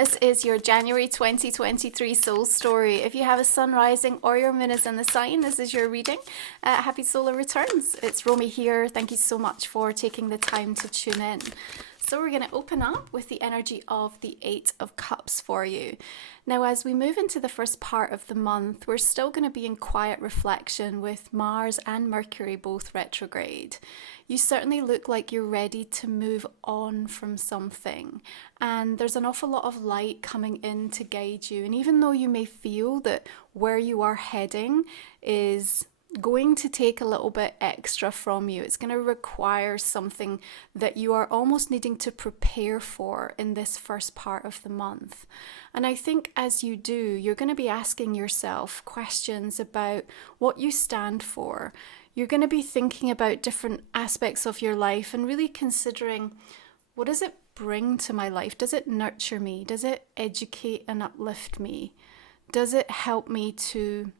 this is your January 2023 soul story. If you have a sun rising or your moon is in the sign, this is your reading. Happy solar returns. It's Romy here. Thank you so much for taking the time to tune in. So we're going to open up with the energy of the Eight of Cups for you. Now, as we move into the first part of the month, we're still going to be in quiet reflection with Mars and Mercury both retrograde. You certainly look like you're ready to move on from something, and there's an awful lot of light coming in to guide you. And even though you may feel that where you are heading is going to take a little bit extra from you, it's going to require something that you are almost needing to prepare for in this first part of the month. And I think as you do, you're going to be asking yourself questions about what you stand for. You're going to be thinking about different aspects of your life and really considering, what does it bring to my life? Does it nurture me? Does it educate and uplift me? Does it help me to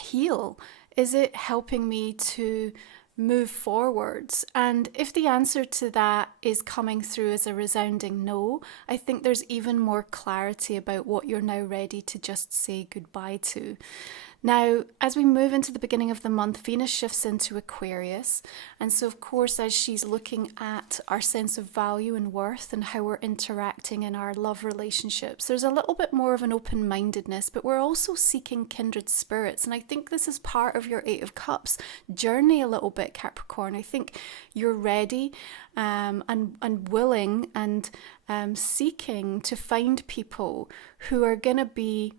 heal? Is it helping me to move forwards? And if the answer to that is coming through as a resounding no, I think there's even more clarity about what you're now ready to just say goodbye to. Now, as we move into the beginning of the month, Venus shifts into Aquarius. And so, of course, as she's looking at our sense of value and worth and how we're interacting in our love relationships, there's a little bit more of an open-mindedness, but we're also seeking kindred spirits. And I think this is part of your Eight of Cups journey a little bit, Capricorn. I think you're ready and willing and seeking to find people who are going to be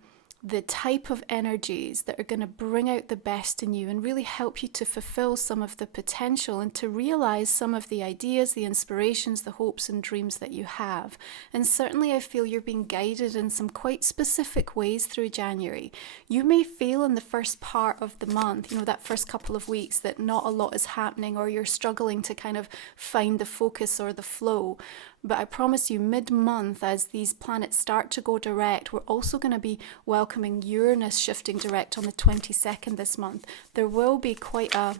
the type of energies that are going to bring out the best in you and really help you to fulfill some of the potential and to realize some of the ideas, the inspirations, the hopes and dreams that you have. And certainly I feel you're being guided in some quite specific ways through January. You may feel in the first part of the month, that first couple of weeks, that not a lot is happening, or you're struggling to kind of find the focus or the flow. But I promise you, mid-month, as these planets start to go direct, we're also going to be welcoming Uranus shifting direct on the 22nd this month. There will be quite a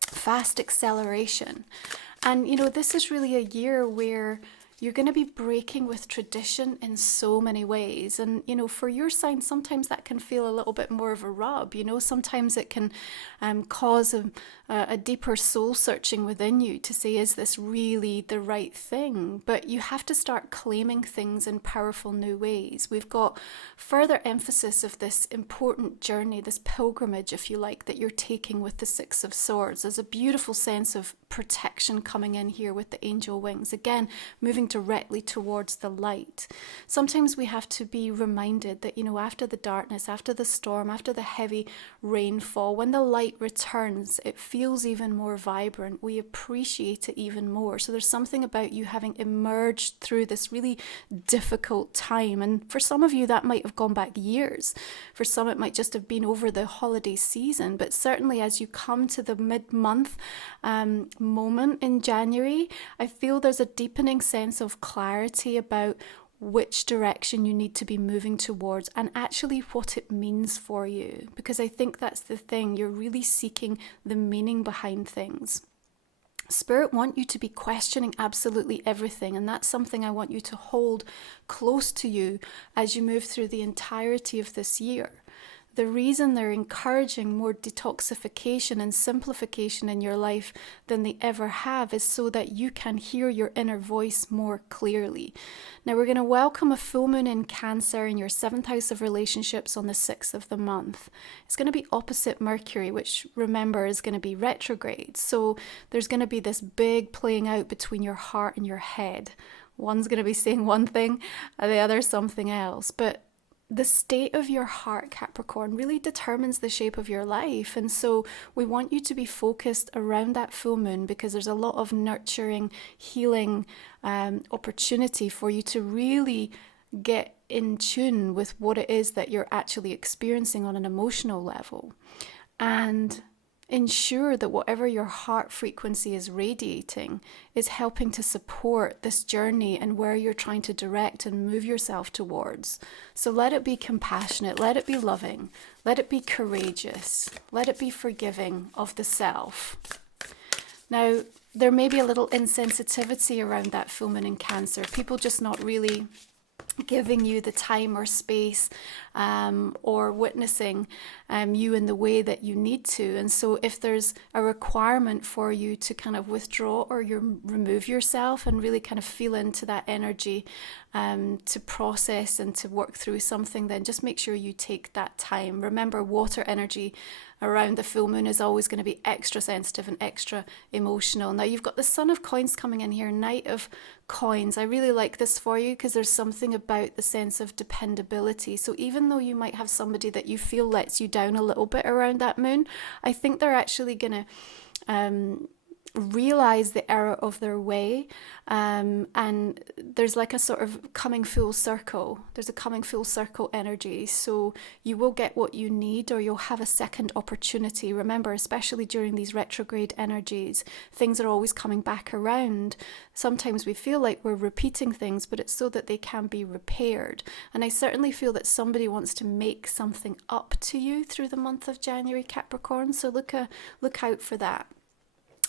fast acceleration. And, this is really a year where you're going to be breaking with tradition in so many ways. And, for your sign, sometimes that can feel a little bit more of a rub. Sometimes it can cause a deeper soul searching within you to say, is this really the right thing? But you have to start claiming things in powerful new ways. We've got further emphasis of this important journey, this pilgrimage, if you like, that you're taking with the Six of Swords. There's a beautiful sense of protection coming in here with the angel wings. Again, moving directly towards the light. Sometimes we have to be reminded that, after the darkness, after the storm, after the heavy rainfall, when the light returns, it feels even more vibrant. We appreciate it even more. So there's something about you having emerged through this really difficult time. And for some of you, that might have gone back years. For some, it might just have been over the holiday season. But certainly as you come to the mid-month moment in January, I feel there's a deepening sense of clarity about which direction you need to be moving towards and actually what it means for you. Because I think that's the thing, you're really seeking the meaning behind things. Spirit want you to be questioning absolutely everything, and that's something I want you to hold close to you as you move through the entirety of this year. The reason they're encouraging more detoxification and simplification in your life than they ever have is so that you can hear your inner voice more clearly. Now we're going to welcome a full moon in Cancer in your 7th house of relationships on the 6th of the month. It's going to be opposite Mercury, which remember is going to be retrograde. So there's going to be this big playing out between your heart and your head. One's going to be saying one thing and the other something else. But the state of your heart, Capricorn, really determines the shape of your life. And so we want you to be focused around that full moon because there's a lot of nurturing, healing opportunity for you to really get in tune with what it is that you're actually experiencing on an emotional level. And ensure that whatever your heart frequency is radiating is helping to support this journey and where you're trying to direct and move yourself towards. So let it be compassionate, let it be loving, let it be courageous, let it be forgiving of the self. Now, there may be a little insensitivity around that full moon in Cancer, people just not really giving you the time or space, or witnessing you in the way that you need to. And so if there's a requirement for you to kind of withdraw or remove yourself and really kind of feel into that energy, to process and to work through something, then just make sure you take that time. Remember, water energy around the full moon is always going to be extra sensitive and extra emotional. Now you've got the Sun of Coins coming in here, Knight of Coins. I really like this for you because there's something about the sense of dependability. So even though you might have somebody that you feel lets you down a little bit around that moon, I think they're actually going to realize the error of their way, and there's like a sort of coming full circle. There's a coming full circle energy, so you will get what you need, or you'll have a second opportunity. Remember, especially during these retrograde energies, things are always coming back around. Sometimes we feel like we're repeating things, but it's so that they can be repaired. And I certainly feel that somebody wants to make something up to you through the month of January, Capricorn, so look out for that.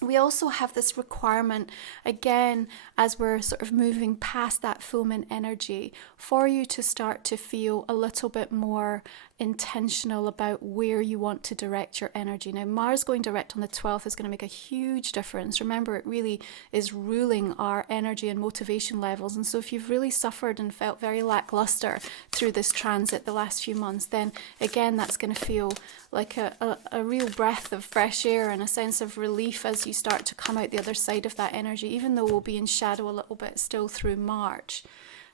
We also have this requirement, again, as we're sort of moving past that full moon energy, for you to start to feel a little bit more intentional about where you want to direct your energy. Now, Mars going direct on the 12th is going to make a huge difference. Remember, it really is ruling our energy and motivation levels. And so if you've really suffered and felt very lackluster through this transit the last few months, then again, that's going to feel like a real breath of fresh air and a sense of relief as you start to come out the other side of that energy, even though we'll be in shadow a little bit still through March.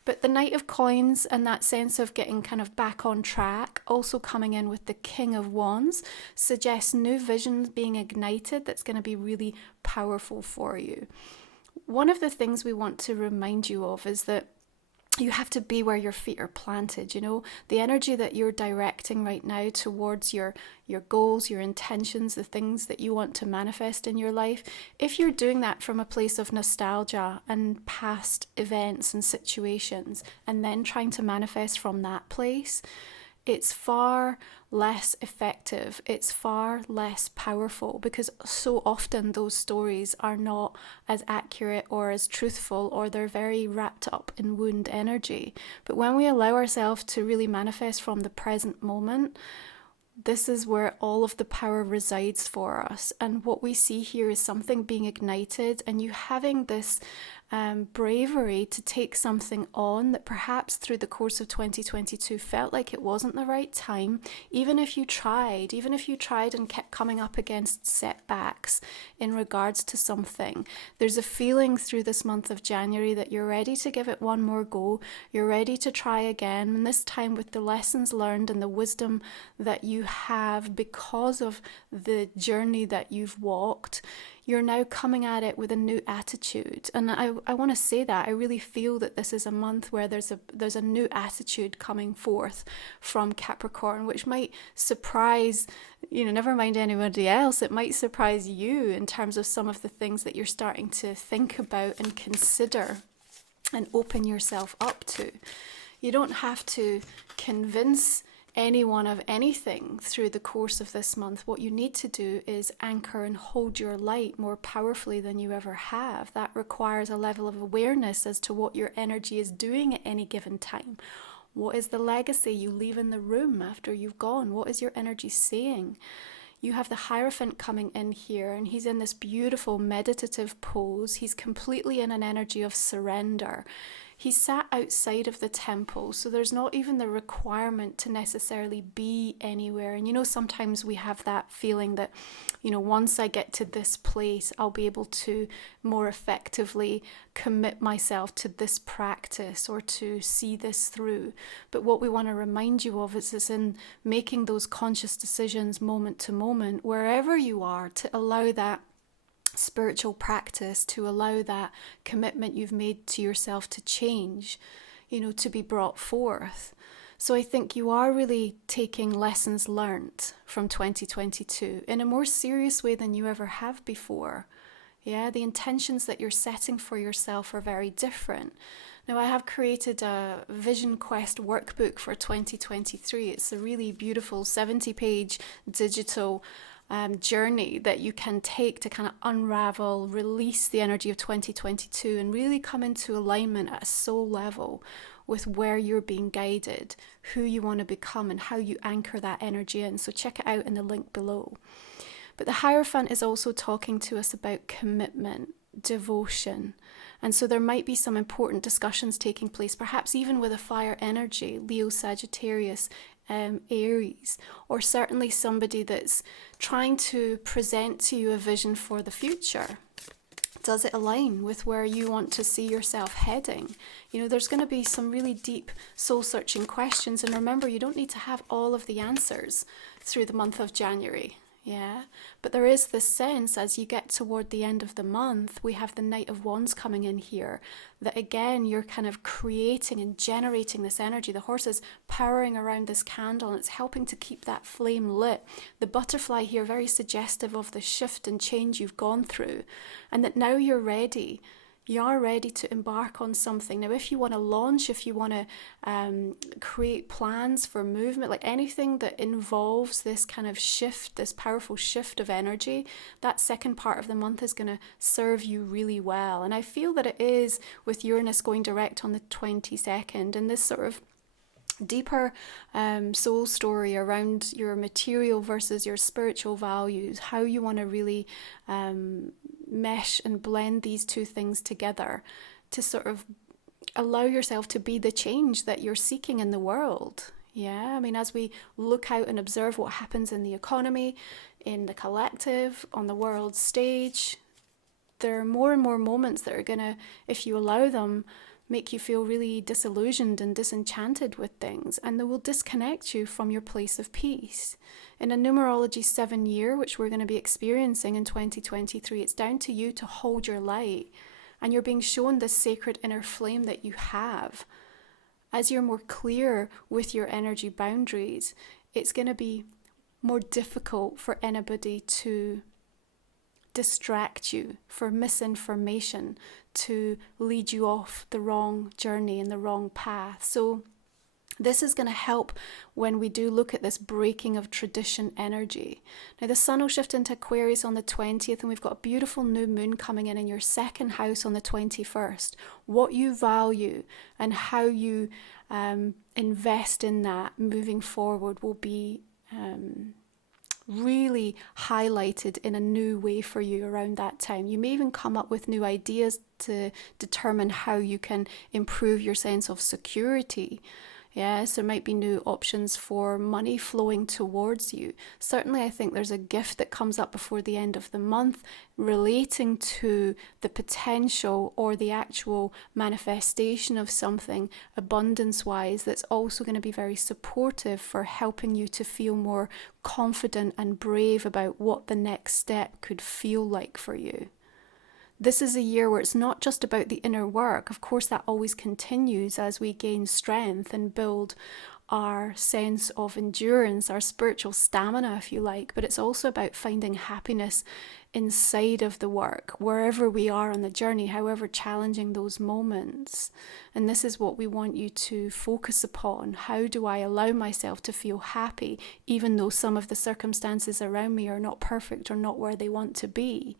But the Knight of Coins and that sense of getting kind of back on track, also coming in with the King of Wands, suggests new visions being ignited that's going to be really powerful for you. One of the things we want to remind you of is that you have to be where your feet are planted. You know, the energy that you're directing right now towards your goals, your intentions, the things that you want to manifest in your life. If you're doing that from a place of nostalgia and past events and situations, and then trying to manifest from that place, it's far less effective, it's far less powerful, because so often those stories are not as accurate or as truthful, or they're very wrapped up in wound energy. But when we allow ourselves to really manifest from the present moment, this is where all of the power resides for us. And what we see here is something being ignited, and you having this bravery to take something on that perhaps through the course of 2022 felt like it wasn't the right time. Even if you tried and kept coming up against setbacks in regards to something, there's a feeling through this month of January that you're ready to give it one more go. You're ready to try again, and this time with the lessons learned and the wisdom that you have because of the journey that you've walked, you're now coming at it with a new attitude. And I want to say that I really feel that this is a month where there's a new attitude coming forth from Capricorn, which might surprise, never mind anybody else, it might surprise you in terms of some of the things that you're starting to think about and consider and open yourself up to. You don't have to convince anyone of anything through the course of this month. What you need to do is anchor and hold your light more powerfully than you ever have. That requires a level of awareness as to what your energy is doing at any given time. What is the legacy you leave in the room after you've gone? What is your energy saying? You have the Hierophant coming in here, and he's in this beautiful meditative pose. He's completely in an energy of surrender. He's sat outside of the temple, so there's not even the requirement to necessarily be anywhere. And sometimes we have that feeling that, once I get to this place, I'll be able to more effectively commit myself to this practice or to see this through. But what we want to remind you of is in making those conscious decisions moment to moment, wherever you are, to allow that spiritual practice, to allow that commitment you've made to yourself to change, to be brought forth. So I think you are really taking lessons learnt from 2022 in a more serious way than you ever have before. Yeah, the intentions that you're setting for yourself are very different. Now, I have created a Vision Quest workbook for 2023. It's a really beautiful 70-page digital journey that you can take to kind of unravel, release the energy of 2022 and really come into alignment at a soul level with where you're being guided, who you want to become, and how you anchor that energy in. So check it out in the link below. But the Hierophant is also talking to us about commitment, devotion. And so there might be some important discussions taking place, perhaps even with a fire energy, Leo, Sagittarius, Aries, or certainly somebody that's trying to present to you a vision for the future. Does it align with where you want to see yourself heading? You know, there's going to be some really deep soul-searching questions. And remember, you don't need to have all of the answers through the month of January. Yeah, but there is this sense as you get toward the end of the month, we have the Knight of Wands coming in here, that again, you're kind of creating and generating this energy. The horse is powering around this candle and it's helping to keep that flame lit. The butterfly here, very suggestive of the shift and change you've gone through, and that now you're ready. You are ready to embark on something. Now, if you want to launch, if you want to create plans for movement, like anything that involves this kind of shift, this powerful shift of energy, that second part of the month is going to serve you really well. And I feel that it is, with Uranus going direct on the 22nd, and this sort of deeper soul story around your material versus your spiritual values, how you want to really mesh and blend these two things together to sort of allow yourself to be the change that you're seeking in the world. Yeah, I mean, as we look out and observe what happens in the economy, in the collective, on the world stage, there are more and more moments that are going to, if you allow them, make you feel really disillusioned and disenchanted with things, and they will disconnect you from your place of peace. In a numerology 7 year, which we're going to be experiencing in 2023, it's down to you to hold your light, and you're being shown this sacred inner flame that you have. As you're more clear with your energy boundaries, it's going to be more difficult for anybody to distract you, for misinformation to lead you off the wrong journey and the wrong path. So this is going to help when we do look at this breaking of tradition energy. Now the sun will shift into Aquarius on the 20th, and we've got a beautiful new moon coming in your second house on the 21st. What you value and how you invest in that moving forward will be really highlighted in a new way for you around that time. You may even come up with new ideas to determine how you can improve your sense of security. Yes, there might be new options for money flowing towards you. Certainly, I think there's a gift that comes up before the end of the month relating to the potential or the actual manifestation of something abundance-wise that's also going to be very supportive for helping you to feel more confident and brave about what the next step could feel like for you. This is a year where it's not just about the inner work. Of course, that always continues as we gain strength and build our sense of endurance, our spiritual stamina, if you like. But it's also about finding happiness inside of the work, wherever we are on the journey, however challenging those moments. And this is what we want you to focus upon. How do I allow myself to feel happy, even though some of the circumstances around me are not perfect or not where they want to be?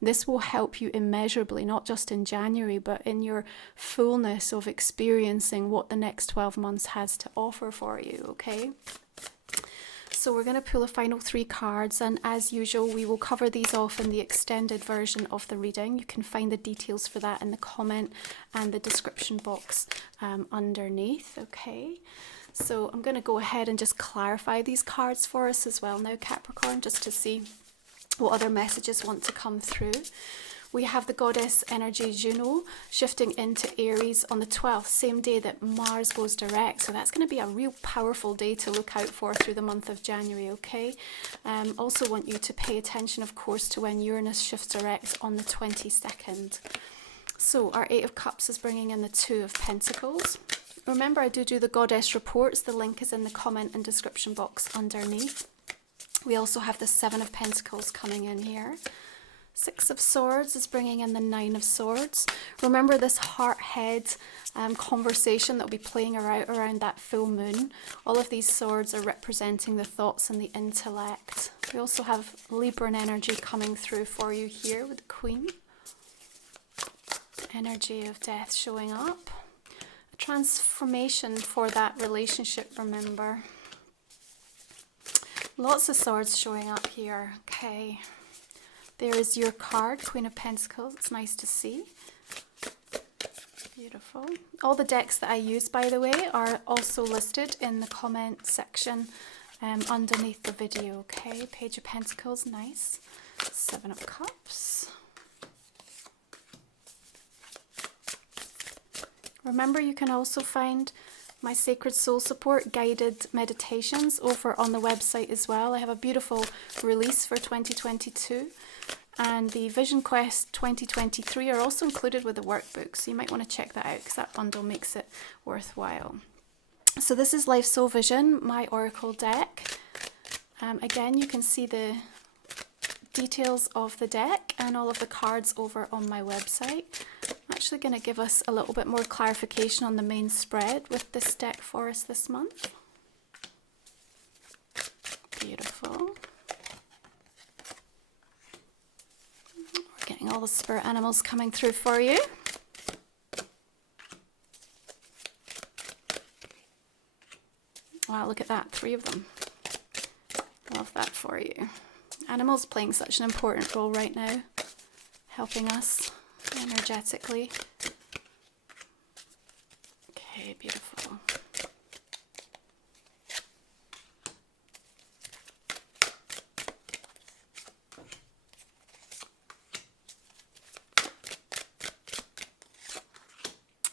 This will help you immeasurably, not just in January, but in your fullness of experiencing what the next 12 months has to offer for you, okay? So we're going to pull a final 3 cards, and as usual, we will cover these off in the extended version of the reading. You can find the details for that in the comment and the description box underneath, okay? So I'm going to go ahead and just clarify these cards for us as well now, Capricorn, just to see what other messages want to come through. We have the goddess energy Juno shifting into Aries on the 12th, same day that Mars goes direct. So that's going to be a real powerful day to look out for through the month of January, okay? Also want you to pay attention, of course, to when Uranus shifts direct on the 22nd. So our 8 of Cups is bringing in the 2 of Pentacles. Remember, I do the goddess reports. The link is in the comment and description box underneath. We also have the 7 of Pentacles coming in here. 6 of Swords is bringing in the 9 of Swords. Remember this heart-head conversation that will be playing around that full moon. All of these swords are representing the thoughts and the intellect. We also have Libran energy coming through for you here with the Queen. Energy of death showing up. transformation for that relationship, remember. Lots of swords showing up here. Okay. There is your card, Queen of Pentacles. It's nice to see. Beautiful. All the decks that I use, by the way, are also listed in the comment section underneath the video, okay? Page of Pentacles, nice. Seven of Cups. Remember, you can also find my Sacred Soul Support guided meditations over on the website as well. I have a beautiful release for 2022. And the Vision Quest 2023 are also included with the workbook, so you might want to check that out because that bundle makes it worthwhile. So this is Life Soul Vision, my Oracle deck. Again, you can see the details of the deck and all of the cards over on my website. I'm actually going to give us a little bit more clarification on the main spread with this deck for us this month. Beautiful. Getting all the spirit animals coming through for you. Wow, look at that, 3 of them. Love that for you. Animals playing such an important role right now, helping us energetically. Okay, beautiful.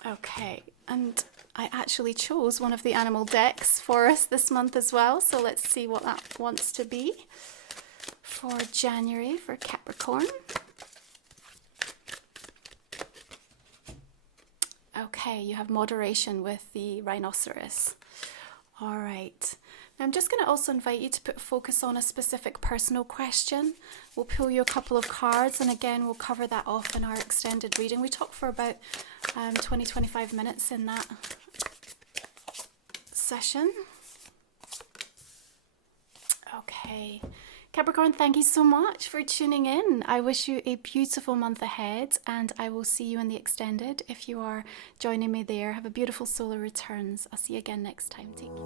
Okay, and I actually chose one of the animal decks for us this month as well, so let's see what that wants to be for January for Capricorn. Okay, you have moderation with the rhinoceros. All right. Now I'm just going to also invite you to put focus on a specific personal question. We'll pull you a couple of cards, and again we'll cover that off in our extended reading. We talk for about 20-25 minutes in that session. Okay. Capricorn, thank you so much for tuning in. I wish you a beautiful month ahead, and I will see you in the extended if you are joining me there. Have a beautiful solar returns. I'll see you again next time. Take care.